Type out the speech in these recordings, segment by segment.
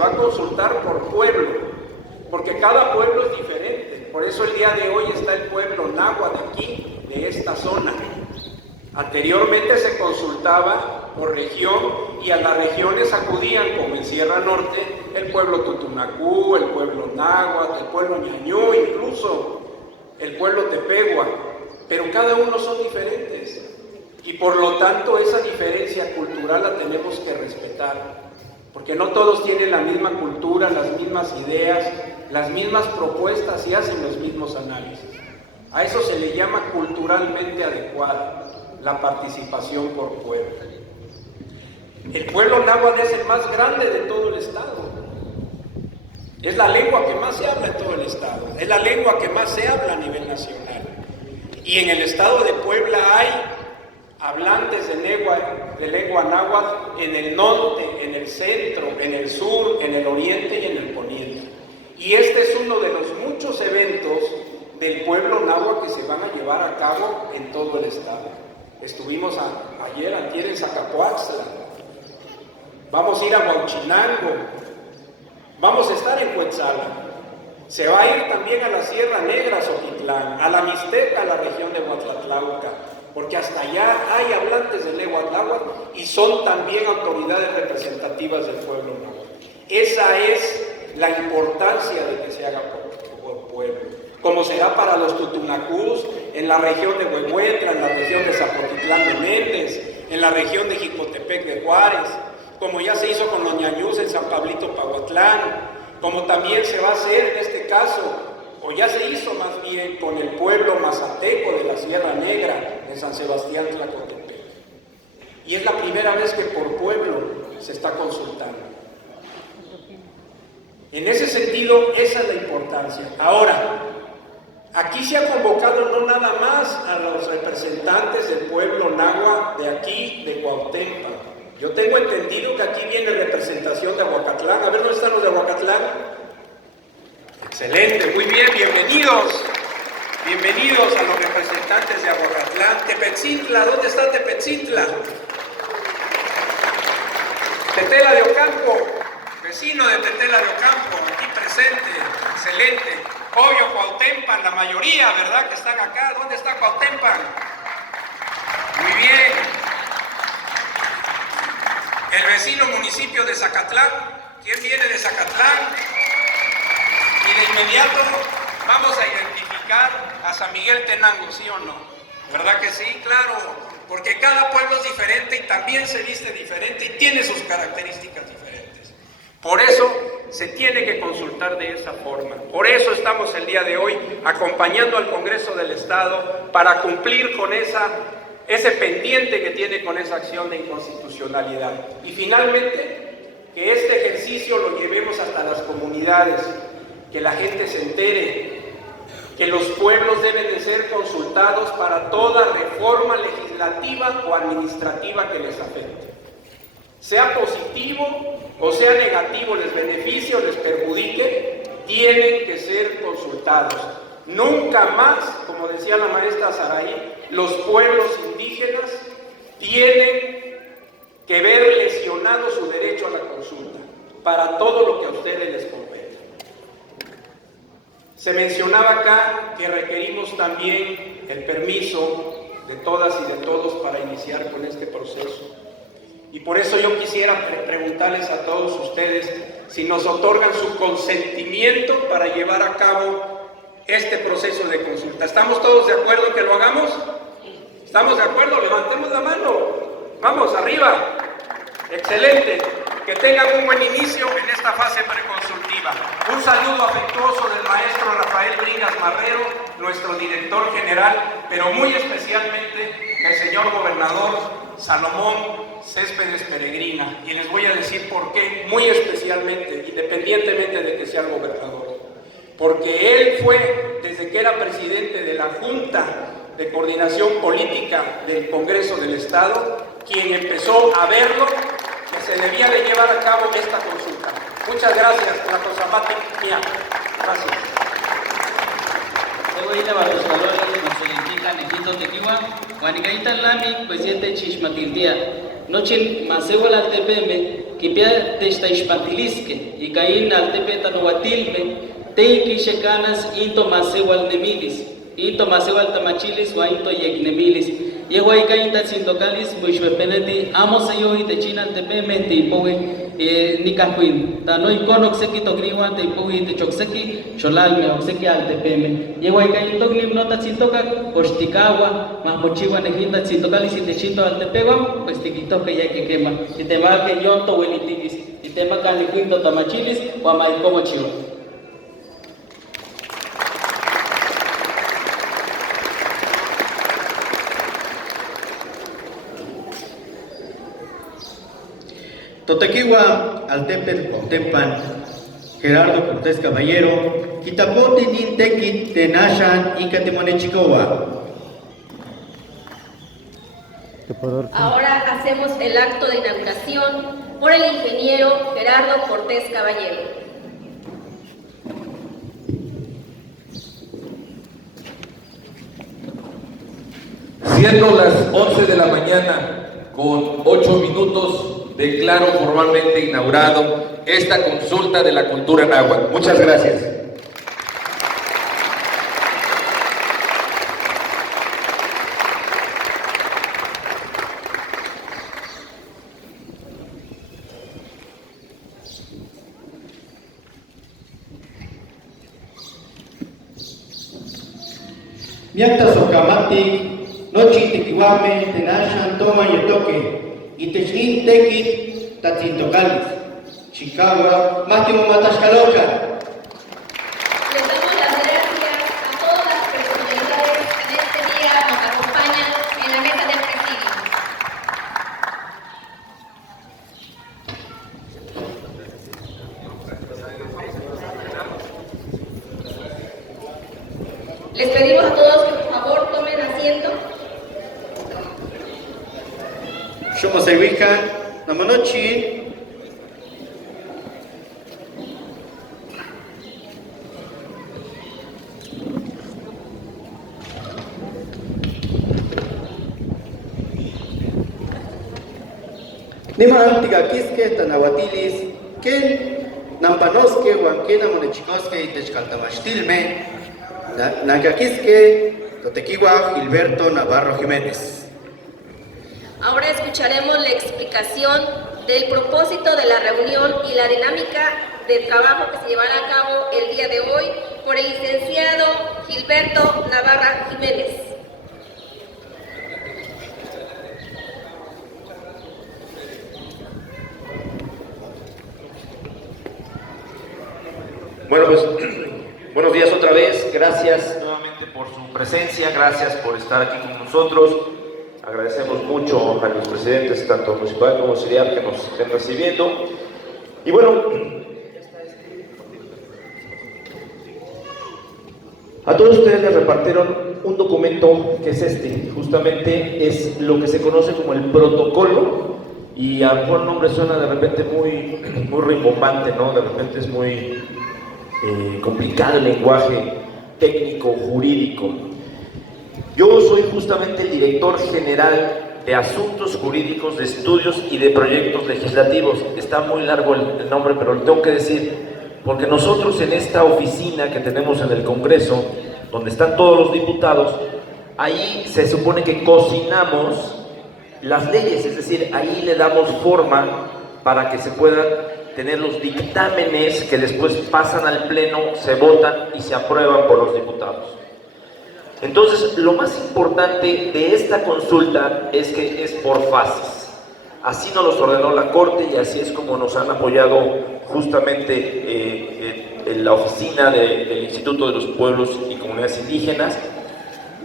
va a consultar por pueblo, porque cada pueblo es diferente. Por eso el día de hoy está el pueblo náhuatl de aquí, de esta zona. Anteriormente se consultaba por región y a las regiones acudían, como en Sierra Norte, el pueblo Tutunacú, el pueblo náhuatl, el pueblo ñañú, incluso el pueblo tepehua, pero cada uno son diferentes y por lo tanto esa diferencia cultural la tenemos que respetar, porque no todos tienen la misma cultura, las mismas ideas, las mismas propuestas y hacen los mismos análisis. A eso se le llama culturalmente adecuada la participación por pueblo. El pueblo náhuatl es el más grande de todo el estado. Es la lengua que más se habla en todo el estado. Es la lengua que más se habla a nivel nacional. Y en el estado de Puebla hay hablantes de lengua náhuatl en el norte, en el centro, en el sur, en el oriente y en el poniente. Y este es uno de los muchos eventos del pueblo náhuatl que se van a llevar a cabo en todo el estado. Estuvimos antier en Zacapoaxtla, vamos a ir a Huauchinango, vamos a estar en Cuetzalan, se va a ir también a la Sierra Negra, Xochitlán, a la Mixteca, a la región de Huatlatlauca, porque hasta allá hay hablantes de lengua náhuatl y son también autoridades representativas del pueblo náhuatl. Esa es la importancia de que se haga por pueblo. Como será para los tutunacús en la región de Huehuetla, en la región de Zapotitlán de Méndez, en la región de Jicotepec de Juárez, como ya se hizo con los ñañús en San Pablito Pahuatlán, como también se va a hacer en este caso, o ya se hizo más bien con el pueblo mazateco de la Sierra Negra, en San Sebastián Tlacotepec. Y es la primera vez que por pueblo se está consultando. En ese sentido, esa es la importancia. Ahora, aquí se ha convocado no nada más a los representantes del pueblo náhuatl de aquí, de Cuauhtémoc. Yo tengo entendido que aquí viene representación de Aguacatlán. A ver, ¿dónde están los de Aguacatlán? Excelente, muy bien, bienvenidos. Bienvenidos a los representantes de Aguacatlán. Tepetzintla, ¿dónde está Tepetzintla? Tetela de Ocampo, vecino de Tetela de Ocampo, aquí presente, excelente. Obvio, Cuauhtémoc, la mayoría, ¿verdad? Que están acá. ¿Dónde está Cuauhtémoc? Muy bien. El vecino municipio de Zacatlán. ¿Quién viene de Zacatlán? Y de inmediato vamos a identificar a San Miguel Tenango, ¿sí o no? ¿Verdad que sí? Claro, porque cada pueblo es diferente y también se viste diferente y tiene sus características diferentes. Por eso se tiene que consultar de esa forma. Por eso estamos el día de hoy acompañando al Congreso del Estado para cumplir con ese pendiente que tiene con esa acción de inconstitucionalidad. Y finalmente, que este ejercicio lo llevemos hasta las comunidades, que la gente se entere que los pueblos deben de ser consultados para toda reforma legislativa o administrativa que les afecte. Sea positivo o sea negativo, les beneficie o les perjudique, tienen que ser consultados. Nunca más, como decía la maestra Saraí, los pueblos indígenas tienen que ver lesionado su derecho a la consulta para todo lo que a ustedes les compete. Se mencionaba acá que requerimos también el permiso de todas y de todos para iniciar con este proceso. Y por eso yo quisiera preguntarles a todos ustedes si nos otorgan su consentimiento para llevar a cabo este proceso de consulta. ¿Estamos todos de acuerdo en que lo hagamos? ¿Estamos de acuerdo? Levantemos la mano. Vamos, arriba. Excelente. Que tengan un buen inicio en esta fase preconsultiva. Un saludo afectuoso del maestro Rafael Bringas Marrero, nuestro director general, pero muy especialmente del señor gobernador Salomón Céspedes Peregrina. Y les voy a decir por qué, muy especialmente, independientemente de que sea el gobernador. Porque él fue, desde que era presidente de la Junta de Coordinación Política del Congreso del Estado, quien empezó a verlo que se debía de llevar a cabo esta consulta. Muchas gracias, la Cosamati mía. Gracias. Ahorita varios valores nos identifican en Quito Tequiwa, Guanicaita Lami, presidente Chishmatiltía. Noche Masewala Tepeme, kipia testa ispantilisque, y caín al tepeta noatilme, teiki shekanas into masewal nemilis, into masewal tamachilis, o into yegnemilis. Yeho ay caín tatsintocalis, muishwepeneti, amo seyo y te china tepeme, te ipowe, nikahuin. Ta no icon oxeki togriwa, te ipowe, te choxeki, cholalme, oxeki al tepeme. Yeho ay caín toglim no tatsintoca, postikawa, mahmochiwa nejinta tsintocalis y te chinto al tepewa, pues te quito que ya que quema. Y te va que yo to huelitigis, y te va caniquinto tamachilis, o amai como chivo. Totequiwa Altepetl Cuauhtépan, Gerardo Cortés Caballero, Quitapote Nintequit Tenashan y Catemonechicoa. Ahora hacemos el acto de inauguración por el ingeniero Gerardo Cortés Caballero. Siendo las 11 de la mañana con 8 minutos, declaro formalmente inaugurado esta consulta de la cultura náhuatl. Muchas gracias. Miacta Socamatic, Nochi Tequihuame, Tenashan, Toma Yotoque, y Technin Tequit, Tatzintocalis, Chicago, Máximo Matascaloca. Les damos las gracias a todas las personalidades que en este día nos acompañan en la mesa del presidio. Les pedimos a todos que por favor tomen asiento. Somos Ewica, Namanochi. Nima Antiga Quisque, Tanahuatilis, Ken, Nampanosque, Huanquena, Monechicosque y Techcaltamachtilme, Nacaquisque, Totequiwa, Gilberto Navarro Jiménez. Ahora escucharemos la explicación del propósito de la reunión y la dinámica de trabajo que se llevará a cabo el día de hoy por el licenciado Gilberto Navarra Jiménez. Bueno, pues buenos días otra vez. Gracias nuevamente por su presencia, gracias por estar aquí con nosotros. Agradecemos mucho a los presidentes, tanto municipal como auxiliar, que nos estén recibiendo. Y bueno, a todos ustedes les repartieron un documento que es este. Justamente es lo que se conoce como el protocolo. Y a lo mejor el nombre suena de repente muy rimbombante, ¿no? De repente es muy complicado el lenguaje técnico, jurídico. Yo soy justamente el director general de Asuntos Jurídicos, de Estudios y de Proyectos Legislativos. Está muy largo el nombre, pero lo tengo que decir, porque nosotros en esta oficina que tenemos en el Congreso, donde están todos los diputados, ahí se supone que cocinamos las leyes, es decir, ahí le damos forma para que se puedan tener los dictámenes que después pasan al Pleno, se votan y se aprueban por los diputados. Entonces, lo más importante de esta consulta es que es por fases. Así nos los ordenó la Corte y así es como nos han apoyado justamente en la oficina del Instituto de los Pueblos y Comunidades Indígenas,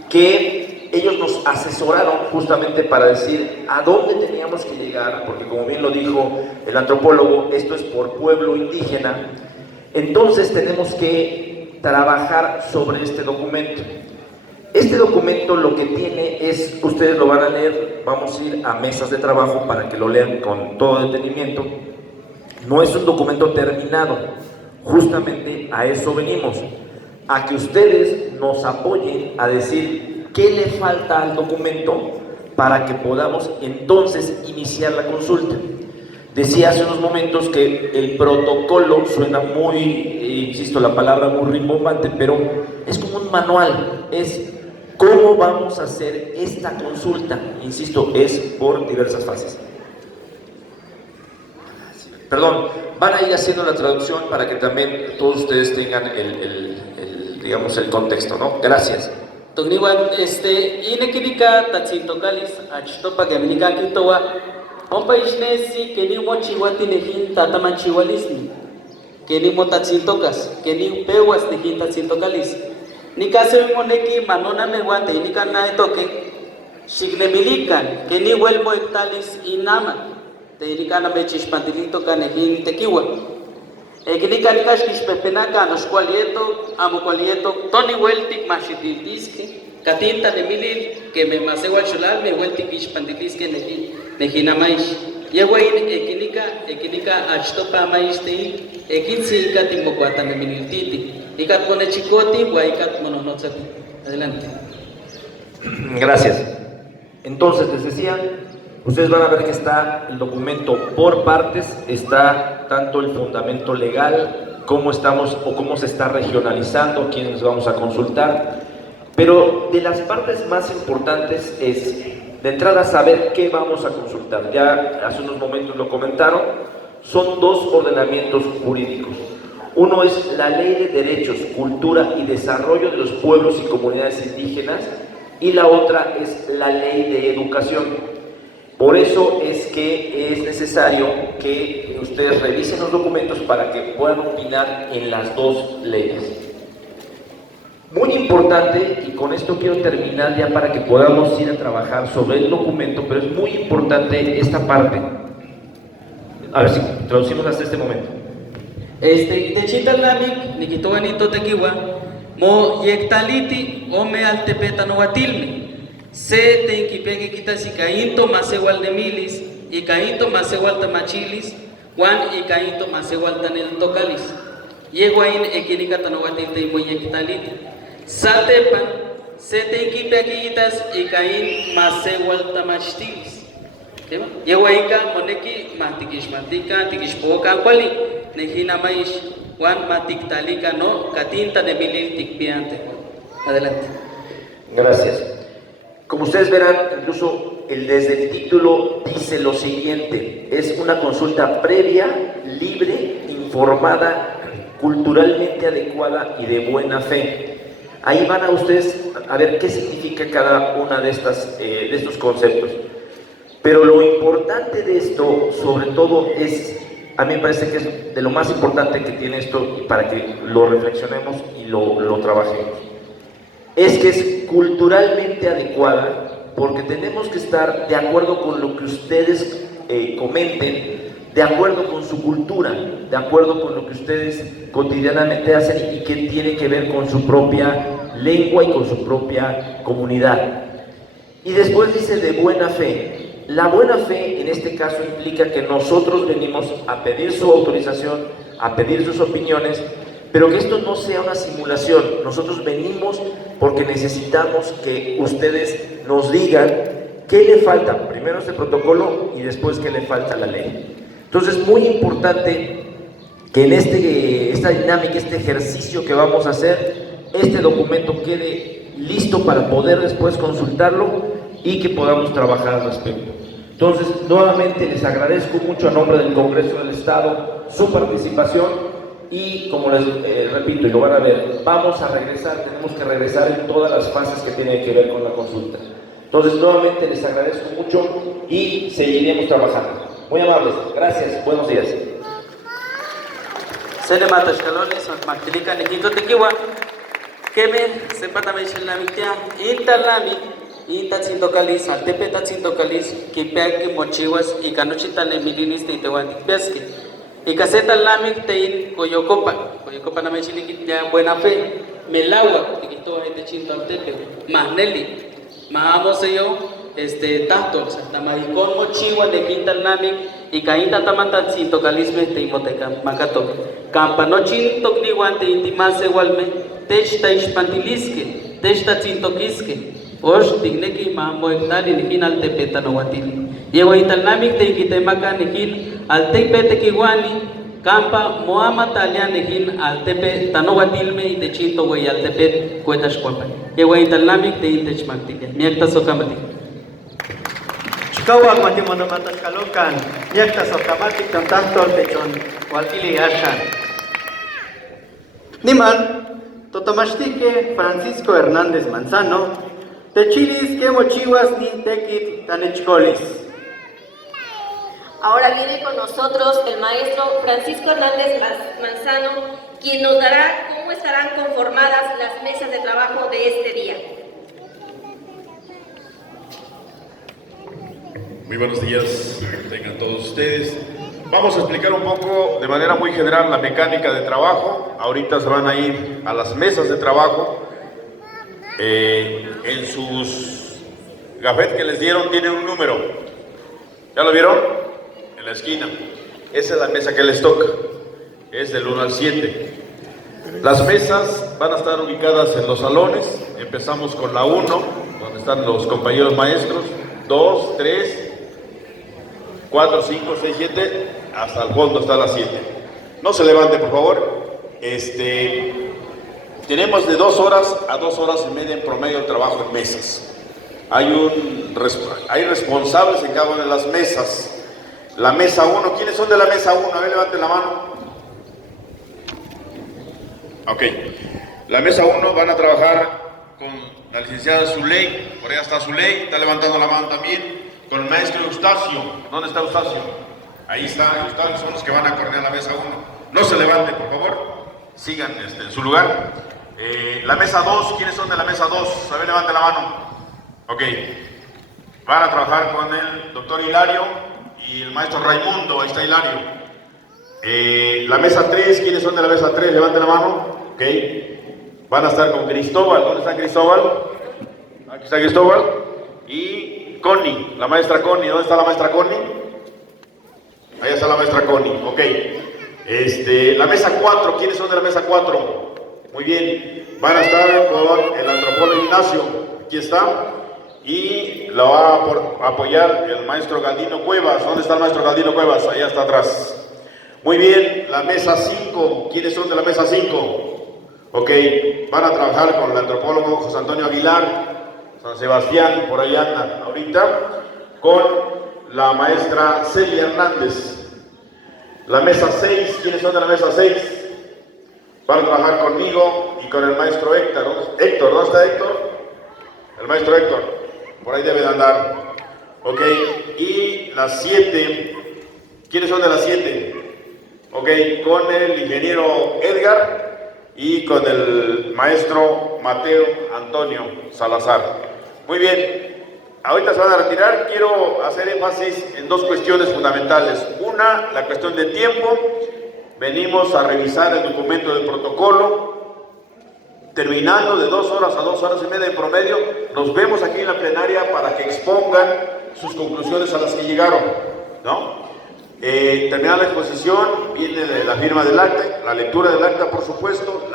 que ellos nos asesoraron justamente para decir a dónde teníamos que llegar, porque como bien lo dijo el antropólogo, esto es por pueblo indígena. Entonces tenemos que trabajar sobre este documento. Este documento lo que tiene es, ustedes lo van a leer, vamos a ir a mesas de trabajo para que lo lean con todo detenimiento. No es un documento terminado, justamente a eso venimos, a que ustedes nos apoyen a decir qué le falta al documento para que podamos entonces iniciar la consulta. Decía hace unos momentos que el protocolo suena muy, insisto, la palabra muy rimbombante, pero es como un manual, es cómo vamos a hacer esta consulta. Insisto, es por diversas fases. Perdón, van a ir haciendo la traducción para que también todos ustedes tengan digamos, el contexto, ¿no? Gracias. Togniwan, inekinika tatsintokalis, achtopa gaminika kitowa, ompa isnesi, keni mochiwati nehin tatamanchiwalisni, keni motatsintokas, keni pewas nehin tatsintokalis. Nikase moneki manona meguante, nikana etoke, shignemilikan, keni huelmo ectalis inama, te nikana mechishpantilito kanehin tekiwa. Ekinika kishpepenaka anoshkualieto, amokualieto, toni hueltik machitiltisque, katinta nemilil, que me masewal cholal, me hueltik ishpantiltisque nejinamaish. Yehuain ekinika achtopa maistei, ekinsi ikat imokuata nemililtiti, ikat monechikoti, ikat mononotzati. Adelante. Gracias. Entonces, les decía, ustedes van a ver que está el documento por partes, está tanto el fundamento legal, cómo estamos o cómo se está regionalizando, quiénes vamos a consultar, pero de las partes más importantes es, de entrada, saber qué vamos a consultar. Ya hace unos momentos lo comentaron, son dos ordenamientos jurídicos. Uno es la Ley de Derechos, Cultura y Desarrollo de los Pueblos y Comunidades Indígenas, y la otra es la Ley de Educación. Por eso es que es necesario que ustedes revisen los documentos para que puedan opinar en las dos leyes. Muy importante, y con esto quiero terminar ya para que podamos ir a trabajar sobre el documento, pero es muy importante esta parte. A ver si traducimos hasta este momento. Techitalnamik, nikitoanito tekiwa, mo yektaliti ome altepetanoatilmi. Se tenkipegi kita si kainto masewal nemilis, y kainto masewal tamachilis, Juan y kainto masewal tanel tocalis. Yeguain ekinika tanowatil te moyektaliti. Satepan se tenkipegi itas y kain masewal tamachtilis. Yeguainka moneki matikishmatika, tikishpoka kwali, nejina maish, Juan matiktalika no, katinta nemilil tikpiante. Adelante. Gracias. Como ustedes verán, incluso desde el título dice lo siguiente: es una consulta previa, libre, informada, culturalmente adecuada y de buena fe. Ahí van a ustedes a ver qué significa cada una de estos conceptos. Pero lo importante de esto, sobre todo, a mí me parece que es de lo más importante que tiene esto, para que lo reflexionemos y lo trabajemos. Es que es culturalmente adecuada, porque tenemos que estar de acuerdo con lo que ustedes comenten, de acuerdo con su cultura, de acuerdo con lo que ustedes cotidianamente hacen y que tiene que ver con su propia lengua y con su propia comunidad. Y después dice de buena fe. La buena fe en este caso implica que nosotros venimos a pedir su autorización, a pedir sus opiniones, pero que esto no sea una simulación. Nosotros venimos porque necesitamos que ustedes nos digan qué le falta, primero este protocolo y después qué le falta a la ley. Entonces, muy importante que en esta dinámica, este ejercicio que vamos a hacer, este documento quede listo para poder después consultarlo y que podamos trabajar al respecto. Entonces, nuevamente les agradezco mucho a nombre del Congreso del Estado su participación. Y como les repito, y lo van a ver, vamos a regresar, tenemos que regresar en todas las fases que tienen que ver con la consulta. Entonces, nuevamente les agradezco mucho y seguiremos trabajando. Muy amables, gracias, buenos días. Sene matashkalones, maktilika nikito tekiwa, keme sepatamishelamitia, intalami, intatsintokalis, altepe tatsintokalis, kipeaki mochiwas, y canochitane milinis de tehuantikpiaski. Y caseta lamik tein coyocopa na mechiliquit ya buena fe, melagua, que quitó este chinto al tepe, mahneli, mahamos yo, tato, o sea, tamaricón mochiwa de quinta lamik, y caíta tamatancinto calisme te imoteca, macato, campanochin tocniwante intimase walme, techta ishpantilisque, techta cintoquisque, osh tigneki mahamo ectali, nijin al tepeta no watili. Llevo intalnamik te inquitemaca, nijin, Altepe tequiwani, campa moama talianejin altepe tanohuatilme y techito güey altepe cuetas cuapa. Y güey talnamic te intechmactilia. Miecta socamati. Chikawak matimonomatas kalokan, yakta sokamatik tantanto techon waltili ashan. Niman, totomastique Francisco Hernández Manzano, techilis que mochivas ni tequit tanechcolis. Ahora viene con nosotros el maestro Francisco Hernández Manzano, quien nos dará cómo estarán conformadas las mesas de trabajo de este día. Muy buenos días, tengan todos ustedes. Vamos a explicar un poco de manera muy general la mecánica de trabajo. Ahorita se van a ir a las mesas de trabajo. En sus gafetes que les dieron tienen un número. ¿Ya lo vieron? En la esquina. Esa es la mesa que les toca. Es del 1 al 7. Las mesas van a estar ubicadas en los salones. Empezamos con la 1, donde están los compañeros maestros. 2, 3, 4, 5, 6, 7, hasta el fondo está la 7. No se levante, por favor. Tenemos de 2 horas a 2 horas y media en promedio de trabajo en mesas. Hay responsables en cada una de las mesas. La mesa 1, ¿quiénes son de la mesa 1? A ver, levanten la mano. Ok. La mesa 1 van a trabajar con la licenciada Zuley, por allá está Zuley, está levantando la mano también, con el maestro Eustacio. ¿Dónde está Eustacio? Ahí está Eustacio, son los que van a coordinar la mesa 1. No se levanten, por favor, sigan en su lugar. La mesa 2, ¿quiénes son de la mesa 2? A ver, levanten la mano. Ok. Van a trabajar con el doctor Hilario y el maestro Raimundo, ahí está Hilario. La mesa 3, ¿quiénes son de la mesa 3? Levanten la mano. Ok. Van a estar con Cristóbal. ¿Dónde está Cristóbal? Aquí está Cristóbal. Y Connie, la maestra Connie. ¿Dónde está la maestra Connie? Ahí está la maestra Connie. Ok. La mesa 4, ¿quiénes son de la mesa 4? Muy bien. Van a estar con el antropólogo Ignacio. Aquí está. Y lo va a apoyar el maestro Galdino Cuevas. ¿Dónde está el maestro Galdino Cuevas? Allá está atrás. Muy bien, la mesa 5. ¿Quiénes son de la mesa 5? Ok, van a trabajar con el antropólogo José Antonio Aguilar, San Sebastián, por allá anda ahorita, con la maestra Celia Hernández. La mesa 6, ¿quiénes son de la mesa 6? Van a trabajar conmigo y con el maestro Héctor. Héctor, ¿dónde está Héctor? El maestro Héctor. Por ahí debe de andar. Ok, y las 7, ¿quiénes son de las 7? Ok, con el ingeniero Edgar y con el maestro Mateo Antonio Salazar. Muy bien, ahorita se van a retirar. Quiero hacer énfasis en 2 cuestiones fundamentales. Una, la cuestión de tiempo. Venimos a revisar el documento del protocolo. Terminando de 2 horas a 2 horas y media en promedio, nos vemos aquí en la plenaria para que expongan sus conclusiones a las que llegaron, ¿no? Terminada la exposición, viene la firma del acta, la lectura del acta, por supuesto,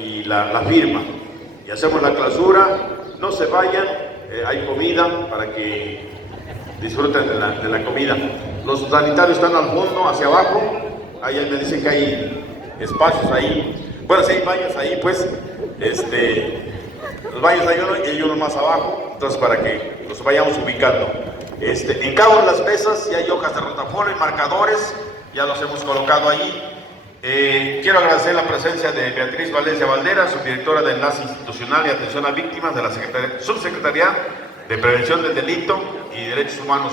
y la firma. Y hacemos la clausura. No se vayan, hay comida para que disfruten de la comida. Los sanitarios están al fondo, hacia abajo. Ahí me dicen que hay espacios ahí. Bueno, si hay baños ahí, pues, los baños hay uno y hay uno más abajo, entonces para que nos vayamos ubicando. En cada una de las mesas ya hay hojas de rotafolio y marcadores, ya los hemos colocado ahí. Quiero agradecer la presencia de Beatriz Valencia Valdera, subdirectora de Enlace Institucional y Atención a Víctimas de la Subsecretaría de Prevención del Delito y Derechos Humanos,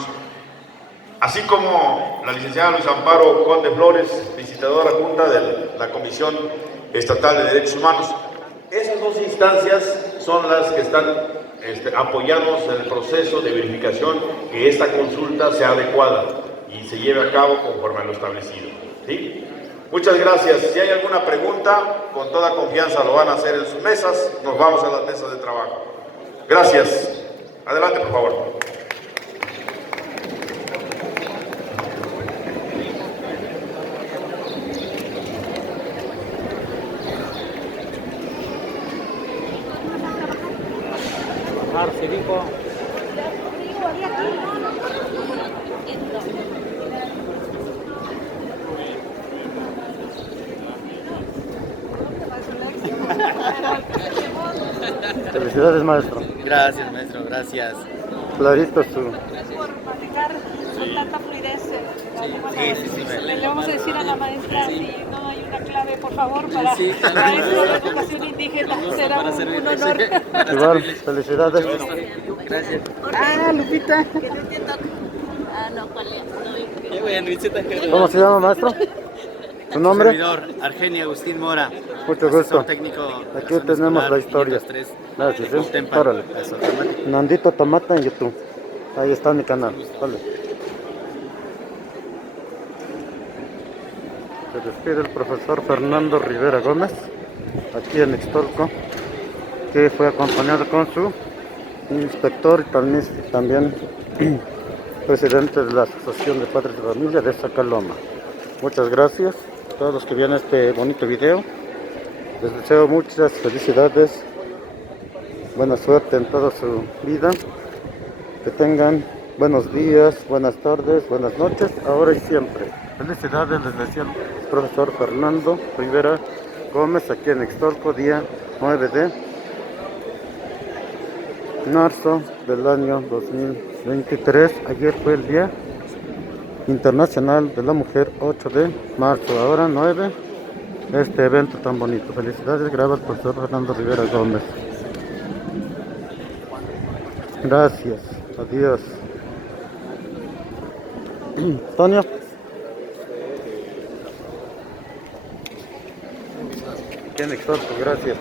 así como la licenciada Luis Amparo Conde Flores, visitadora junta de la Comisión Estatal de Derechos Humanos. Esas 2 instancias son las que están apoyándonos en el proceso de verificación que esta consulta sea adecuada y se lleve a cabo conforme a lo establecido. ¿Sí? Muchas gracias. Si hay alguna pregunta, con toda confianza lo van a hacer en sus mesas. Nos vamos a las mesas de trabajo. Gracias. Adelante, por favor. Felicidades, maestro. Gracias, maestro, gracias. Clarito su... Gracias por manejar con tanta fluidez la lengua náhuatl. Le vamos a decir a la maestra si no hay una clave, por favor, para maestro de educación indígena. Será un honor. Igual, felicidades. Gracias. Ah, Lupita. ¿Cómo se llama, maestro? ¿Su nombre? Servidor, Argenio Agustín Mora. Mucho asesor gusto. técnico. Aquí tenemos la historia. 503, Gracias, Tempa, órale. Paso Automático. Nandito Tomata en YouTube. Ahí está mi canal. Vale. Se despide el profesor Fernando Rivera Gómez, aquí en Ixtolco, que fue acompañado con su inspector y también presidente de la Asociación de Padres de Familia de Zacaloma. Muchas gracias a todos los que vieron este bonito video. Les deseo muchas felicidades, buena suerte en toda su vida, que tengan buenos días, buenas tardes, buenas noches, ahora y siempre. Felicidades, les decía el profesor Fernando Rivera Gómez, aquí en Ixtolco, día 9 de marzo del año 2023. Ayer fue el Día Internacional de la Mujer, 8 de marzo, ahora 9, este evento tan bonito. Felicidades, graba el profesor Fernando Rivera Gómez. Gracias, adiós. Antonio. Bien, exhorto, gracias.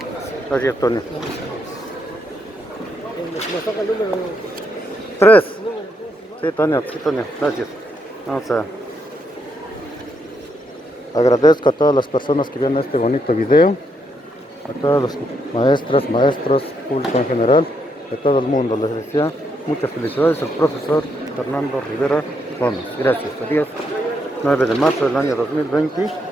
Gracias, Antonio. 3. Sí, Antonio, gracias. Vamos a... Agradezco a todas las personas que vieron este bonito video, a todas las maestras, maestros, público en general, de todo el mundo. Les decía muchas felicidades al profesor Fernando Rivera Gómez. Gracias, adiós. 9 de marzo del año 2020.